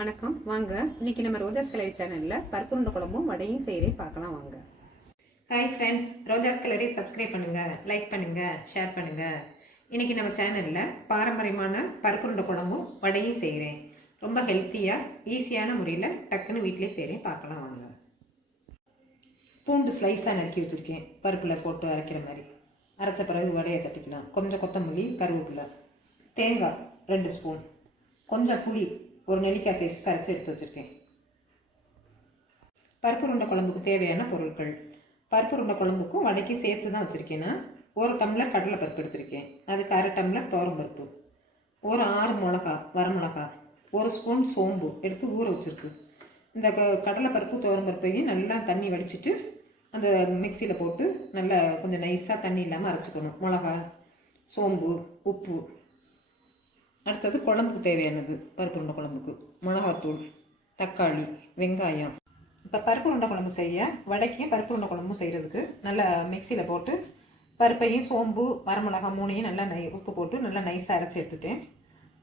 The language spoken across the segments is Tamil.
வணக்கம். வாங்க இன்னைக்கு நம்ம ரோஜாஸ் கலரி சேனலில் பருப்பு உருண்டை குழம்பும் வடையும் செய்கிறேன், பார்க்கலாம் வாங்க. ஹாய் ஃப்ரெண்ட்ஸ், ரோஜாஸ் கலரி சப்ஸ்கிரைப் பண்ணுங்கள், லைக் பண்ணுங்கள், ஷேர் பண்ணுங்கள். இன்னைக்கு நம்ம சேனலில் பாரம்பரியமான பருப்பு உருண்டை குழம்பும் வடையும் செய்கிறேன். ரொம்ப ஹெல்த்தியாக ஈஸியான முறையில் டக்குன்னு வீட்டிலே செய்கிறேன், பார்க்கலாம் வாங்க. பூண்டு ஸ்லைஸாக நறுக்கி வச்சுருக்கேன், பருப்பில் போட்டு அரைக்கிற மாதிரி. அரைச்ச பிறகு வடையை தட்டிக்கலாம். கொஞ்சம் கொத்தமல்லி, கருவேப்பிலை, தேங்காய் 2 ஸ்பூன், கொஞ்சம் புளி ஒரு நெல்லிக்காய் சைஸ் கரைச்சி எடுத்து வச்சுருக்கேன். பருப்பு உருண்டை குழம்புக்கு தேவையான பொருட்கள். பருப்பு உருண்டை குழம்புக்கும் வடைக்கு சேர்த்து தான் வச்சுருக்கேன்னா 1 டம்ளர் கடலை பருப்பு எடுத்திருக்கேன், அதுக்கு 1/2 டம்ளர் துவரம் பருப்பு, ஒரு 6 மிளகா வரமிளகா, 1 ஸ்பூன் சோம்பு எடுத்து ஊற வச்சுருக்கு. இந்த கடலை பருப்பு துவரம் பருப்பையும் நல்லா தண்ணி வடிச்சிட்டு அந்த மிக்சியில் போட்டு நல்லா கொஞ்சம் நைஸாக தண்ணி இல்லாமல் அரைச்சிக்கணும். மிளகா, சோம்பு, உப்பு. அடுத்தது குழம்புக்கு தேவையானது, பருப்பு உருண்டை குழம்புக்கு மிளகாத்தூள், தக்காளி, வெங்காயம். இப்போ பருப்பு உருண்டை குழம்பு செய்ய வடைக்கும் பருப்பு உருண்டை குழம்பும் செய்கிறதுக்கு நல்லா மிக்சியில் போட்டு பருப்பையும் சோம்பு வரமிளகா 3ஐயும் நல்லா உப்பு போட்டு நல்லா நைஸாக அரைச்சி எடுத்துட்டேன்.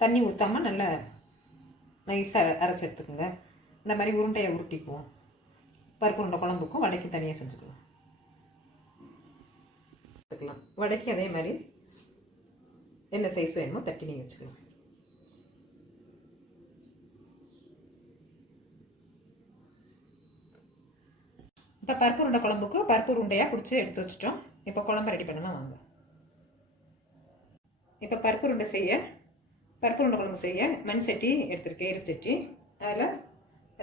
தண்ணி ஊற்றாமல் நல்லா நைஸாக அரைச்சி எடுத்துக்கோங்க. இந்த மாதிரி உருண்டையை உருட்டிக்குவோம். பருப்பு உருண்டை குழம்புக்கும் வடைக்கும் தனியாக செஞ்சுக்கலாம். வடைக்கு அதே மாதிரி என்ன சைஸ் வேணுமோ தட்டி நீங்கள் வச்சுக்கலாம். இப்போ பருப்பு உருண்டை குழம்புக்கு பருப்பு உருண்டையாக பிடிச்சி எடுத்து வச்சுட்டோம். இப்போ குழம்பு ரெடி பண்ணலாம் வாங்க. இப்போ பருப்பு உருண்டை குழம்பு செய்ய மண் சட்டி எடுத்துருக்கேன், இருப்பு சட்டி. அதில்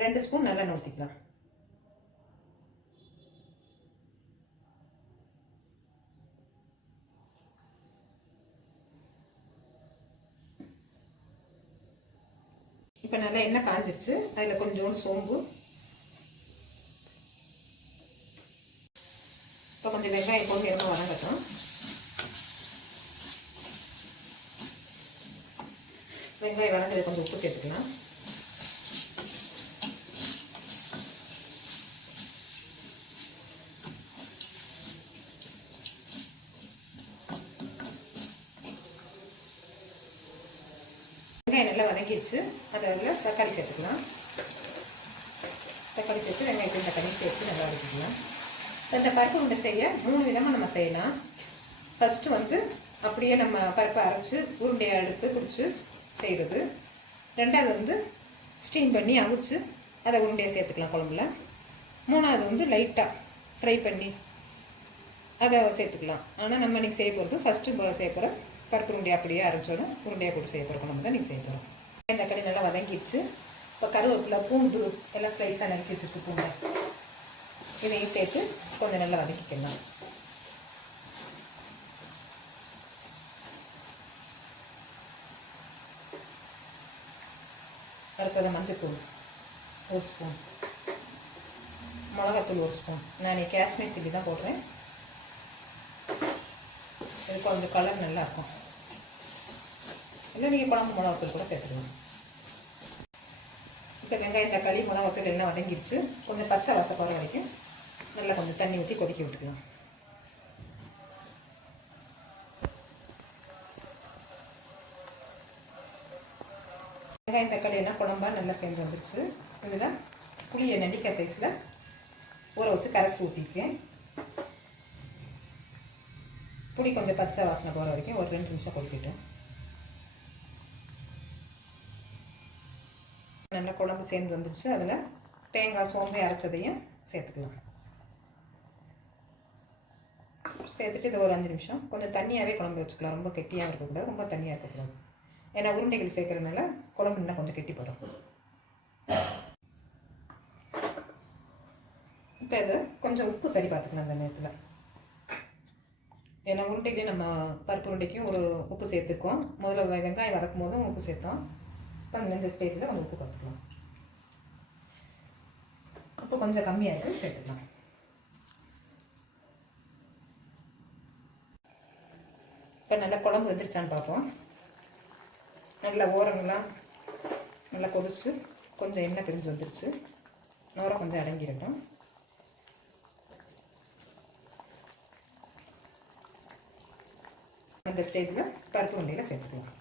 2 ஸ்பூன் நல்லெண்ணெய் ஊற்றிக்கலாம். இப்போ நல்லா எண்ணெய் காஞ்சிருச்சு. அதில் கொஞ்சோண்டு சோம்பு, இப்போ கொஞ்சம் வெங்காயம் போட்டு எண்ணெய் வதங்கட்டும். வெங்காயம் வதங்கிறது கொஞ்சம் உப்பு சேர்த்துக்கலாம். வெங்காயம் நல்லா வதங்கிடுச்சு. அதில் தக்காளி சேர்த்துக்கலாம். தக்காளி சேர்த்து வெங்காயத்தையும் தக்காளி சேர்த்து நல்லா வதக்கிக்கலாம். இந்த பருப்பு உருண்டை செய்ய 3 விதமாக நம்ம செய்யலாம். ஃபஸ்ட்டு அப்படியே நம்ம பருப்பை அரைச்சி உருண்டையை எடுத்து பிடிச்சி செய்கிறது. 2வது ஸ்டீம் பண்ணி அவிச்சு அதை உருண்டையை சேர்த்துக்கலாம் குழம்புல. 3வது லைட்டாக ஃப்ரை பண்ணி அதை சேர்த்துக்கலாம். ஆனால் நம்ம இன்றைக்கி செய்ய போகிறது ஃபஸ்ட்டு செய்ய போகிற பருப்பு உருண்டையை அப்படியே அரைச்சோடும் உருண்டையை போட்டு செய்ய போகிற குழம்பு தான் இன்றைக்கி செய்ய போகிறோம். தக்காளி நல்லா வதங்கிடுச்சு. இப்போ கருவேப்பிலை, பூண்டு எல்லாம் ஸ்லைஸாக நறுக்கி வச்சுருக்கு. பூண்டை இதையும் சேர்த்து கொஞ்சம் நல்லா வதக்கிக்கலாம். அடுத்தது மஞ்சத்தூள் 1 ஸ்பூன், மிளகாத்தூள் 1 ஸ்பூன். நான் காஷ்மீர் சில்லி தான் போடுறேன். இது கொஞ்சம் கலர் நல்லா இருக்கும். இல்லை நீங்கள் குழம்பு மிளகாத்தூள் கூட சேர்த்துக்கலாம். இப்போ வெங்காயம், தக்காளி, மிளகாத்தூள் எல்லாம் வதங்கிடுச்சு. கொஞ்சம் பச்சை வாசம் போகிற வரைக்கும் நல்லா கொஞ்சம் தண்ணி ஊற்றி கொதிக்க விட்டுக்கலாம். வெங்காயம், தக்காளி எல்லாம் குழம்பா நல்லா சேர்ந்து வந்துடுச்சு. இதில் புளியை நெல்லிக்காய் சைஸில் ஊற வச்சு கரைச்சி ஊற்றிருக்கேன். புளி கொஞ்சம் பச்சை வாசனை போகிற வரைக்கும் ஒரு 2 நிமிஷம் கொதிக்கட்டும். நல்லா குழம்பு சேர்ந்து வந்துடுச்சு. அதில் தேங்காய், சோம்பு அரைச்சதையும் சேர்த்துக்கலாம். சேர்த்துட்டு இது ஒரு 5 நிமிஷம் கொஞ்சம் தண்ணியாகவே குழம்பு வச்சுக்கலாம். ரொம்ப கெட்டியாக இருக்கக்கூடாது, ரொம்ப தண்ணியாக இருக்கக்கூடாது. ஏன்னா உருண்டைகள் சேர்க்கறதுனால குழம்பு இன்னும் கொஞ்சம் கெட்டிப்படும். இப்போ இது கொஞ்சம் உப்பு சரி பார்த்துக்கலாம் அந்த நேரத்தில். ஏன்னா உருண்டைக்கு நம்ம பருப்பு உருண்டைக்கும் ஒரு உப்பு சேர்த்துருக்கோம். முதல்ல வெங்காயம் வதக்கும் போதும் உப்பு சேர்த்தோம். இப்போ இந்த ஸ்டேஜில் கொஞ்சம் உப்பு பார்த்துக்கலாம். உப்பு கொஞ்சம் கம்மியாக சேர்த்துக்கலாம். இப்போ நல்லா குழம்பு வந்துருச்சான்னு பார்ப்போம். நல்லா ஓரங்கள்லாம் நல்லா கொதிச்சு கொஞ்சம் எண்ணெய் பிரிஞ்சு வந்துருச்சு. நோரம் கொஞ்சம் அடங்கிடட்டும். அந்த ஸ்டேஜில் பருப்பு உருண்டையில் சேர்த்துக்கலாம்.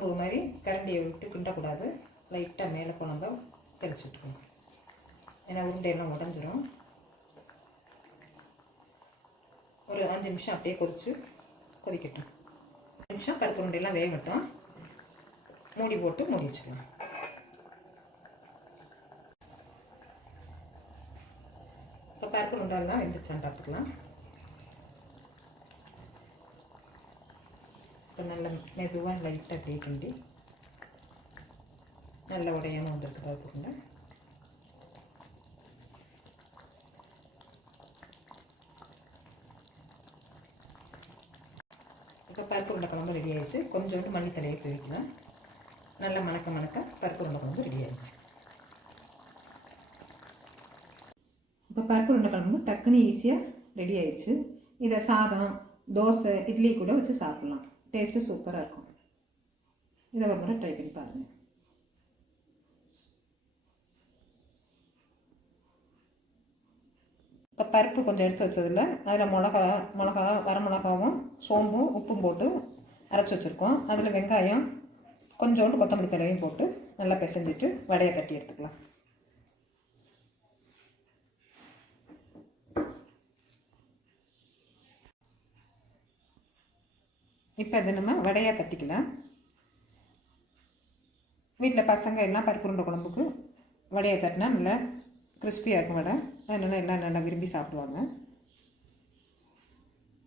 குழம்பு மாதிரி கரண்டியை விட்டு கிண்டக்கூடாது. லைட்டாக மேலே குழம்ப தெளிச்சு விட்டுக்கணும். ஏன்னா உருண்டையெல்லாம் உடஞ்சிரும். ஒரு 5 நிமிஷம் அப்படியே கொதிக்கட்டும். 5 நிமிஷம் பருப்பு உருண்டையெல்லாம் வேகட்டும். மூடி போட்டு மூடி வச்சுக்கலாம். இப்போ பருப்பு உருண்டைலாம் வெந்துச்சான்னு பார்த்துக்கலாம். இப்போ நல்ல மெதுவாக லைட்டாக அப்படியே கிண்டி நல்ல உடையாமல் வந்துருக்கு பருப்பு உருண்டை. இப்போ பருப்பு உருண்டை குழம்பு ரெடி ஆயிடுச்சு. கொஞ்சோண்டு மல்லித்தலையை தூவிக்கலாம். நல்ல மணக்க பருப்பு உருண்டை குழம்பு ரெடி ஆயிடுச்சு. இப்போ பருப்பு உருண்டை குழம்பு டக்குன்னு ஈஸியாக ரெடி ஆயிடுச்சு. இதை சாதம், தோசை, இட்லி கூட வச்சு சாப்பிட்லாம். டேஸ்ட்டு சூப்பராக இருக்கும். இதை ஒரு முறை ட்ரை பண்ணி பாருங்கள். இப்போ பருப்பு கொஞ்சம் எடுத்து வச்சதில் அதில் மிளகா வரமிளகாவும் சோம்பும் உப்பும் போட்டு அரைச்சி வச்சுருக்கோம். அதில் வெங்காயம் கொஞ்சோண்டு கொத்தமல்லி தழையும் போட்டு நல்லா பிசைஞ்சிட்டு வடையை தட்டி எடுத்துக்கலாம். இப்போ இதை நம்ம வடையாக தட்டிக்கலாம். வீட்டில் பசங்க எல்லாம் பருப்பு உருண்டை குழம்புக்கு வடையை தட்டினா நல்லா கிறிஸ்பியாக இருக்கும் வடை. அதனால எல்லாம் நல்லா விரும்பி சாப்பிடுவாங்க.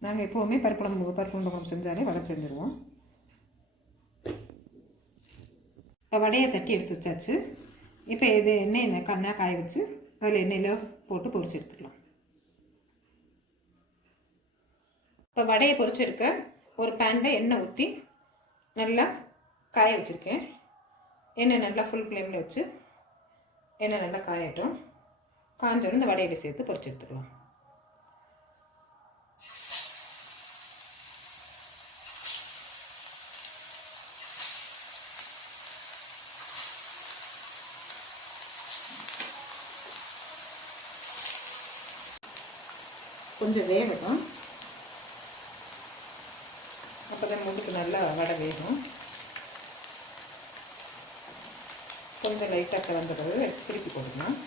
நாங்கள் எப்போவுமே பருப்பு உருண்டை குழம்பு செஞ்சாலே வடை செஞ்சுருவோம். இப்போ வடையை தட்டி எடுத்து வச்சாச்சு. இப்போ இது எண்ணெய் கண்ணாக காய வச்சு அதில் எண்ணெயில் போட்டு பொரிச்சு எடுத்துக்கலாம். இப்போ வடையை பொரிச்செடுக்க ஒரு பேனில் எண்ணெய் ஊற்றி நல்லா காய வச்சுருக்கேன். எண்ணெய் நல்லா ஃபுல் ஃப்ளேமில் வச்சு எண்ணெய் நல்லா காயட்டும். காஞ்சோன்னு இந்த வடையில் சேர்த்து பொரிச்சு எடுத்துக்கலாம். கொஞ்சம் வேகட்டும். அப்போ தான் முழுக்கு நல்லா வடை வேகும். கொஞ்சம் லைட்டாக கலந்த பிறகு திருப்பி போடணும்.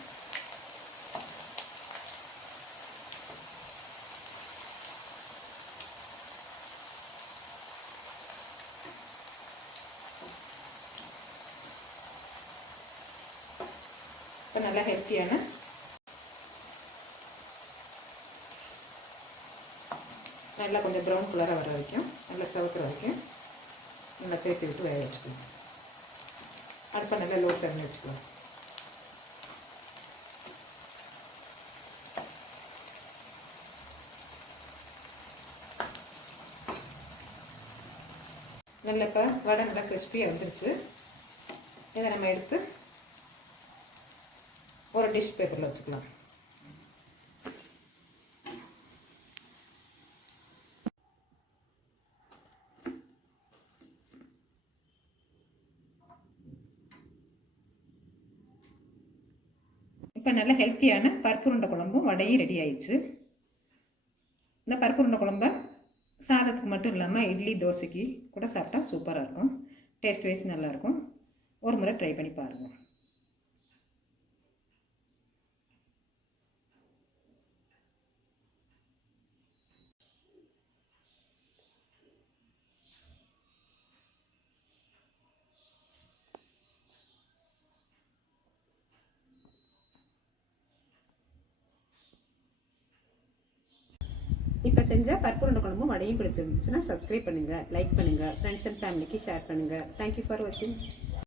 இப்போ நல்லா ஹெல்த்தியான நல்லா கொஞ்சம் ப்ரௌன் கலராக வர வரைக்கும் நல்லா செவக்கிற வரைக்கும் நல்லா தேய்ச்சி விட்டு வேக வச்சுக்கலாம். அடுப்பை நல்லா லோ பண்ணி வச்சுக்கலாம். நல்லா இப்போ வடை நல்லா கிறிஸ்பியாக வந்துருச்சு. இதை நம்ம எடுத்து ஒரு டிஷ் பேப்பரில் வச்சுக்கலாம். இப்போ நல்ல ஹெல்த்தியான பருப்பு உருண்டை குழம்பும் வடையும் ரெடி ஆயிடுச்சு. இந்த பருப்பு உருண்டை குழம்ப சாதத்துக்கு மட்டும் இல்லாமல் இட்லி, தோசைக்கு கூட சாப்பிட்டா சூப்பராக இருக்கும். டேஸ்ட் வைஸ் நல்லாயிருக்கும். ஒரு முறை ட்ரை பண்ணி பாருங்கள். இப்போ செஞ்ச பருப்பு உருண்டை குழம்பும் வடையும் பிடிச்சிருந்துச்சுன்னா சப்ஸ்கிரைப் பண்ணுங்கள், லைக் பண்ணுங்கள், ஃப்ரெண்ட்ஸ் அண்ட் ஃபேமிலிக்கு ஷேர் பண்ணுங்கள். தேங்க்யூ ஃபார் வாட்சிங்.